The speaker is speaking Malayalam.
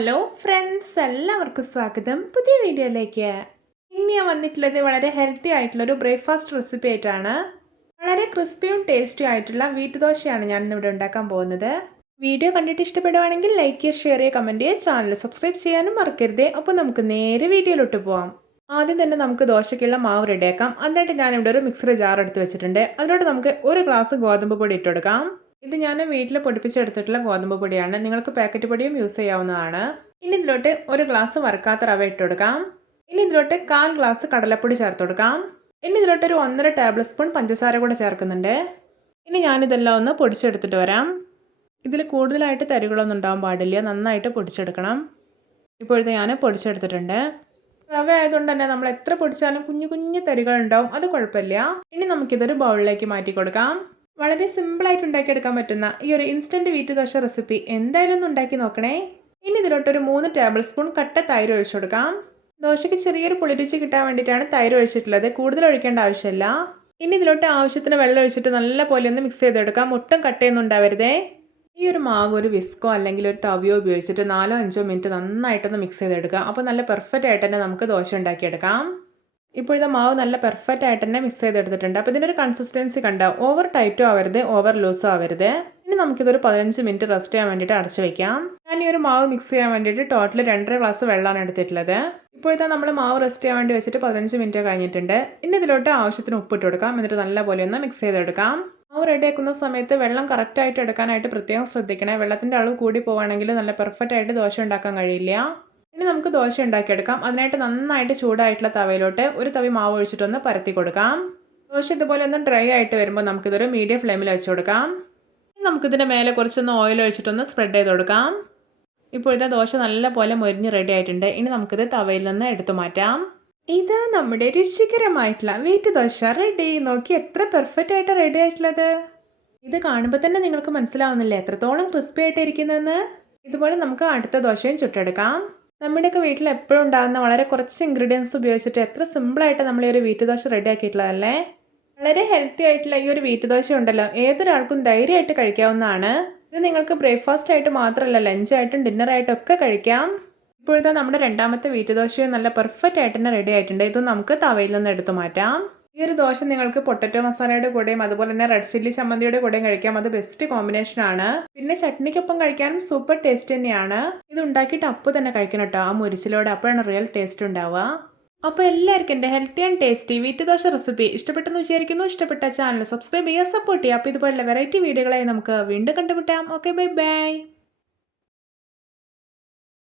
ഹലോ ഫ്രണ്ട്സ് എല്ലാവർക്കും സ്വാഗതം. പുതിയ വീഡിയോയിലേക്ക്. ഇന്ന് ഞാൻ വന്നിട്ടുള്ളത് വളരെ ഹെൽത്തി ആയിട്ടുള്ള ഒരു ബ്രേക്ക്ഫാസ്റ്റ് റെസിപ്പി ആയിട്ടാണ്. വളരെ ക്രിസ്പിയും ടേസ്റ്റിയും ആയിട്ടുള്ള വീട്ടുദോശയാണ് ഞാൻ ഇന്നിവിടെ ഉണ്ടാക്കാൻ പോകുന്നത്. വീഡിയോ കണ്ടിട്ട് ഇഷ്ടപ്പെടുവാണെങ്കിൽ ലൈക്ക് ചെയ്യുക ഷെയർ ചെയ്യുക കമന്റ് ചെയ്യുക ചാനൽ സബ്സ്ക്രൈബ് ചെയ്യാനും മറക്കരുത്. അപ്പോൾ നമുക്ക് നേരെ വീഡിയോയിലോട്ട് പോവാം. ആദ്യം തന്നെ നമുക്ക് ദോശയ്ക്കുള്ള മാവ് റെഡിയാക്കാം അതിനായിട്ട് ഞാനിവിടെ ഒരു മിക്സർ ജാർ എടുത്ത് വെച്ചിട്ടുണ്ട്. അതിലോട്ട് നമുക്ക് ഒരു ഗ്ലാസ് ഗോതമ്പ് പൊടി ഇട്ട് കൊടുക്കാം. ഇത് ഞാൻ വീട്ടിൽ പൊടിപ്പിച്ചെടുത്തിട്ടുള്ള ഗോതമ്പ് പൊടിയാണ്. നിങ്ങൾക്ക് പാക്കറ്റ് പൊടിയും യൂസ് ചെയ്യാവുന്നതാണ്. ഇനി ഇതിലോട്ട് ഒരു ഗ്ലാസ് വറുക്കാത്ത റവ ഇട്ട് കൊടുക്കാം. ഇനി ഇതിലോട്ട് കാൽ ഗ്ലാസ് കടലപ്പൊടി ചേർത്ത് കൊടുക്കാം. ഇനി ഇതിലോട്ട് ഒരു ഒന്നര ടേബിൾ സ്പൂൺ പഞ്ചസാര കൂടെ ചേർക്കുന്നുണ്ട്. ഇനി ഞാനിതെല്ലാം ഒന്ന് പൊടിച്ചെടുത്തിട്ട് വരാം. ഇതിൽ കൂടുതലായിട്ട് തരികളൊന്നും ഉണ്ടാവാൻ പാടില്ല. നന്നായിട്ട് പൊടിച്ചെടുക്കണം. ഇപ്പോഴത്തെ ഞാൻ പൊടിച്ചെടുത്തിട്ടുണ്ട്. റവ ആയതുകൊണ്ട് തന്നെ നമ്മൾ എത്ര പൊടിച്ചാലും കുഞ്ഞു കുഞ്ഞു തരികൾ ഉണ്ടാവും. അത് കുഴപ്പമില്ല. ഇനി നമുക്കിതൊരു ബൗളിലേക്ക് മാറ്റി കൊടുക്കാം. വളരെ സിമ്പിളായിട്ട് ഉണ്ടാക്കിയെടുക്കാൻ പറ്റുന്ന ഈ ഒരു ഇൻസ്റ്റന്റ് വീറ്റ് ദോശ റെസിപ്പി എന്തായാലും ഒന്ന് ഉണ്ടാക്കി നോക്കണേ. ഇനി ഇതിലോട്ട് ഒരു മൂന്ന് ടേബിൾ സ്പൂൺ കട്ട തൈര് ഒഴിച്ചു കൊടുക്കാം. ദോശയ്ക്ക് ചെറിയൊരു പുളിരുചി കിട്ടാൻ വേണ്ടിയിട്ടാണ് തൈര് ഒഴിച്ചിട്ടുള്ളത്. കൂടുതൽ ഒഴിക്കേണ്ട ആവശ്യമില്ല. ഇനി ഇതിലോട്ട് ആവശ്യത്തിന് വെള്ളം ഒഴിച്ചിട്ട് നല്ല പോലെ ഒന്ന് മിക്സ് ചെയ്തെടുക്കാം. ഒട്ടും കട്ടയൊന്നും ഉണ്ടാവരുതേ. ഈ ഒരു മാവ് ഒരു വിസ്കോ അല്ലെങ്കിൽ ഒരു തവിയോ ഉപയോഗിച്ചിട്ട് നാലോ അഞ്ചോ മിനിറ്റ് നന്നായിട്ടൊന്ന് മിക്സ് ചെയ്തെടുക്കാം അപ്പോൾ നല്ല പെർഫെക്റ്റ് ആയിട്ട് തന്നെ നമുക്ക് ദോശ ഉണ്ടാക്കിയെടുക്കാം. ഇപ്പോഴത്തെ മാവ് നല്ല പെർഫെക്റ്റ് ആയിട്ട് തന്നെ മിക്സ് ചെയ്തെടുത്തിട്ടുണ്ട്. അപ്പോൾ ഇതിനൊരു കൺസിസ്റ്റൻസി കണ്ട? ഓവർ ടൈറ്റും ആവരുത് ഓവർ ലൂസും ആവരുത്. ഇനി നമുക്കിതൊരു പതിനഞ്ച് മിനിറ്റ് റെസ്റ്റ് ചെയ്യാൻ വേണ്ടിയിട്ട് അടച്ചു വെക്കാം. ഞാൻ ഈ ഒരു മാവ് മിക്സ് ചെയ്യാൻ വേണ്ടിയിട്ട് ടോട്ടൽ രണ്ടര ഗ്ലാസ് വെള്ളമാണ് എടുത്തിട്ടുള്ളത്. ഇപ്പോഴത്തെ നമ്മൾ മാവ് റെസ്റ്റ് ചെയ്യാൻ വേണ്ടി വെച്ചിട്ട് പതിനഞ്ച് മിനിറ്റ് കഴിഞ്ഞിട്ടുണ്ട്. ഇനി ഇതിലോട്ട് ആവശ്യത്തിന് ഉപ്പിട്ട് കൊടുക്കാം. എന്നിട്ട് നല്ലപോലെ ഒന്ന് മിക്സ് ചെയ്തെടുക്കാം. മാവ് റെഡിയാക്കുന്ന സമയത്ത് വെള്ളം കറക്റ്റായിട്ട് എടുക്കാനായിട്ട് പ്രത്യേകം ശ്രദ്ധിക്കണേ. വെള്ളത്തിന്റെ അളവ് കൂടി പോവുകയാണെങ്കിൽ നല്ല പെർഫെക്റ്റ് ആയിട്ട് ദോശ ഉണ്ടാക്കാൻ കഴിയില്ല. ഇനി നമുക്ക് ദോശ ഉണ്ടാക്കിയെടുക്കാം. അതിനായിട്ട് നന്നായിട്ട് ചൂടായിട്ടുള്ള തവയിലോട്ട് ഒരു തവി മാവ് ഒഴിച്ചിട്ടൊന്ന് പരത്തി കൊടുക്കാം. ദോശ ഇതുപോലെ ഒന്ന് ഡ്രൈ ആയിട്ട് വരുമ്പോൾ നമുക്കിതൊരു മീഡിയം ഫ്ലെയിമിൽ വെച്ച് കൊടുക്കാം. നമുക്കിതിന്റെ മേലെ കുറച്ചൊന്ന് ഓയിൽ ഒഴിച്ചിട്ടൊന്ന് സ്പ്രെഡ് ചെയ്ത് കൊടുക്കാം. ഇപ്പോഴത്തെ ദോശ നല്ല പോലെ മൊരിഞ്ഞ് റെഡി ആയിട്ടുണ്ട്. ഇനി നമുക്കിത് തവയിൽ നിന്ന് എടുത്തു മാറ്റാം. ഇത് നമ്മുടെ രുചികരമായിട്ടുള്ള വീറ്റ് ദോശ റെഡി നോക്കി എത്ര പെർഫെക്റ്റ് ആയിട്ട് റെഡി ആയിട്ടുള്ളത്. ഇത് കാണുമ്പോൾ തന്നെ നിങ്ങൾക്ക് മനസ്സിലാവുന്നില്ലേ? എത്രത്തോളം ക്രിസ്പി ആയിട്ട് ഇരിക്കുന്നതെന്ന്. ഇതുപോലെ നമുക്ക് അടുത്ത ദോശയും ചുട്ടെടുക്കാം. നമ്മുടെയൊക്കെ വീട്ടിൽ എപ്പോഴും ഉണ്ടാകുന്ന വളരെ കുറച്ച് ഇൻഗ്രീഡിയൻസ് ഉപയോഗിച്ചിട്ട് എത്ര സിമ്പിളായിട്ട് നമ്മൾ ഈ ഒരു വീറ്റ് ദോശ റെഡി ആക്കിയിട്ടുള്ളതല്ലേ? വളരെ ഹെൽത്തി ആയിട്ടുള്ള ഈ ഒരു വീറ്റ് ദോശ ഉണ്ടല്ലോ. ഏതൊരാൾക്കും ധൈര്യമായിട്ട് കഴിക്കാവുന്നതാണ്. ഇത് നിങ്ങൾക്ക് ബ്രേക്ക്ഫാസ്റ്റ് ആയിട്ട് മാത്രമല്ല ലഞ്ചായിട്ടും ഡിന്നറായിട്ടും ഒക്കെ കഴിക്കാം. ഇപ്പോഴത്തെ നമ്മുടെ രണ്ടാമത്തെ വീറ്റ് ദോശയും നല്ല പെർഫെക്റ്റ് ആയിട്ട് തന്നെ റെഡി ആയിട്ടുണ്ട്. ഇതും നമുക്ക് തവയിൽ നിന്ന് എടുത്തു മാറ്റാം. ഈ ഒരു ദോശ നിങ്ങൾക്ക് പൊട്ടറ്റോ മസാലയുടെ കൂടെയും അതുപോലെ തന്നെ റെഡ് ചില്ലി ചമ്മന്തിയുടെ കൂടെയും കഴിക്കാം. അത് ബെസ്റ്റ് കോമ്പിനേഷൻ ആണ്. പിന്നെ ചട്നിക്കൊപ്പം കഴിക്കാനും സൂപ്പർ ടേസ്റ്റ് തന്നെയാണ്. ഇത് ഉണ്ടാക്കിയിട്ട് അപ്പോൾ തന്നെ കഴിക്കണം കേട്ടോ ആ മുരിച്ചിലോടെ അപ്പോഴാണ് റിയൽ ടേസ്റ്റ് ഉണ്ടാവുക. അപ്പോൾ എല്ലാവർക്കും എന്റെ healthy and tasty wheat dosa recipe ഇഷ്ടപ്പെട്ടെന്ന് വിചാരിക്കുന്നു. ഇഷ്ടപ്പെട്ട ചാനൽ സബ്സ്ക്രൈബ് ചെയ്യുക സപ്പോർട്ട് ചെയ്യുക. അപ്പോൾ ഇതുപോലുള്ള വെറൈറ്റി വീഡിയോകളായി നമുക്ക് വീണ്ടും കണ്ടുമുട്ടാം. Okay bye bye